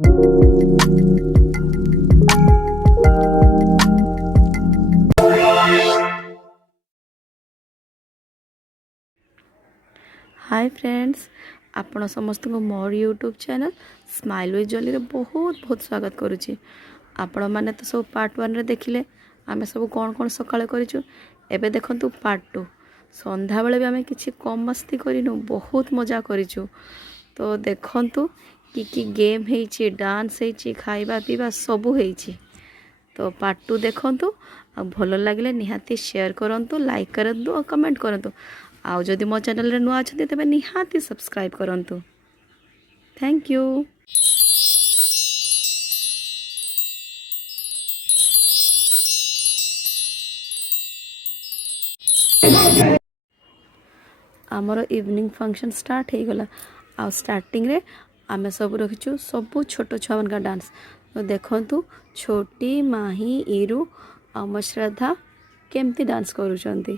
Hi friends, आपण समस्त को मोर YouTube channel smile with Jolly रे बहुत बहुत स्वागत करुच्ची। आपण मैंने तो सब पार्ट 1 रे देखिले आमे सब कौन कौन सकाळे करिछु। एबे देखंतु पार्ट 2 संध्या बेले भी आमे किछि कम मस्ती करिनु, बहुत मजा करिछु। तो देखंतु कि गेम हेछि, डांस हेछि, खाइबा पीबा सब हेछि। तो पार्ट 2 देखंतु आ भलो लागले निहाती शेयर करंतु, लाइक करंतु और कमेंट करंतु। आउ जदि मो चैनल रे नुआ अछथि तबे निहाती सब्सक्राइब करंतु। Thank you. आमर इवनिंग फंक्शन स्टार्ट हो गला। आ स्टार्टिंग रे आमे सब रखिछु सब छोट छुआ का डांस। तो देखंतु छोटी माही इरू आ श्रद्धा केमती डांस करूछंती।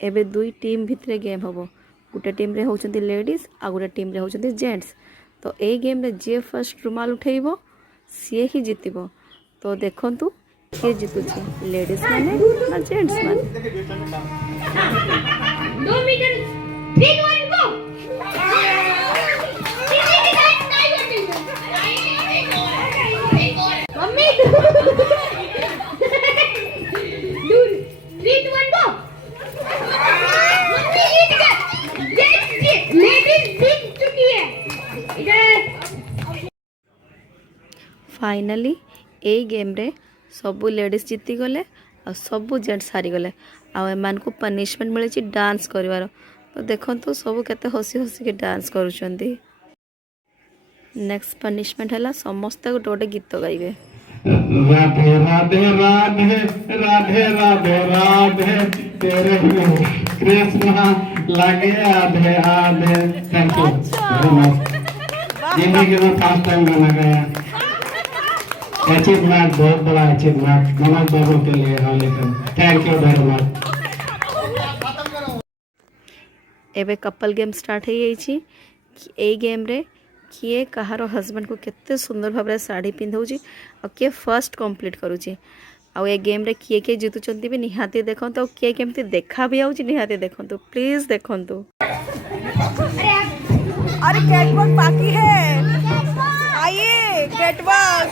एबे दुई टीम भितरे गेम होबो। गोटे टीम रे होचंती लेडीज आ गोटे टीम रे होचंती जेंट्स। तो ए गेम रे जे फर्स्ट रुमाल उठेइबो सी ही जीतिबो। तो देखंतु के जीतुची, लेडीज माने ना जेंट्स माने। 2 मीटर 3 1 गो। मम्मी 3 1 गो। मम्मी जीत गए, लेडीज जीत चुकी है। इधर फाइनली ए गेम रे सबू लेडीज जीति गले और सबू जेंट्स हारी गले। आ एमान को पनिशमेंट मिले डांस करिवार। तो देखंतु सबू केते हसी हसी के डांस करूछंती। नेक्स्ट पनिशमेंट हला समस्त गोटे गोटे गीत गाइबे। राधे राधे राधे राधे राधे राधे तेरे कृष्ण लगे आधे आधे। Thank you very much. जिंदगी में फर्स्ट टाइम गाना गाया। अचीवमेंट बहुत बड़ा अचीवमेंट मनोज बाबू के लिए है। लेकिन थैंक यू वेरी मच। एबे कपल गेम स्टार्ट हो जाइछि। ए गेम रे किए कहार हस्बैंड को केते सुंदर भाव साड़ी पिंधौछि और किए फर्स्ट कंप्लीट करूछि। आ ए गेम रे किए किए जीतुचंती भी निहाती देखंतु। और किए केमती देखा भी आउछि निहाती देखंतु, प्लीज देखंतु। अरे कैटवॉक बाकी है, आइए कैटवॉक।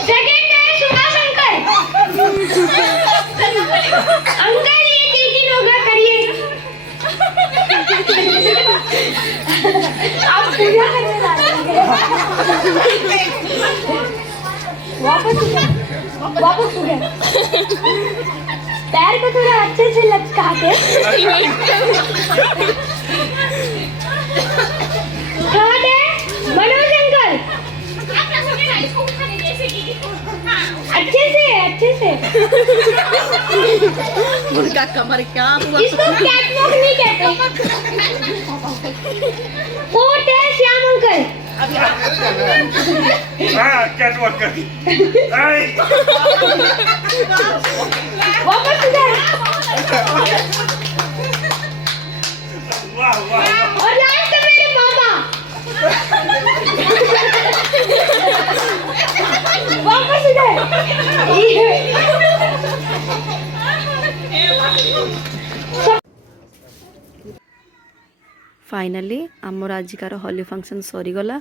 सेकंड है सुधा शंकर। अंकल ये 3 होगा, करिए। आप पूजा करने जा रहे हैं। वापस उठे। पैर को थोड़ा अच्छे से लचका के। थर्ड है मनोज अंकल। अच्छे से मुर्गा कमर क्या हुआ? इसको कैटवॉक नहीं कहते। फोर्थ है श्याम अंकल। कैटवॉक कर। वापस उधर। वाह वाह। और लास्ट है मेरे मामा। वापस इधर। फाइनाली आमर आजिकार होली फंक्शन सरीगला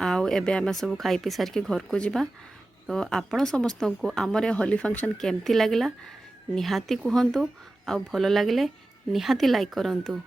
आउ एबे आमे सब खाई पी सारिके घर को जिबा। तो आपण समस्त को आमर ए होली फंक्शन केमती लागला निहाती कहतु आ भल लगे निहाती लाइक करंतु।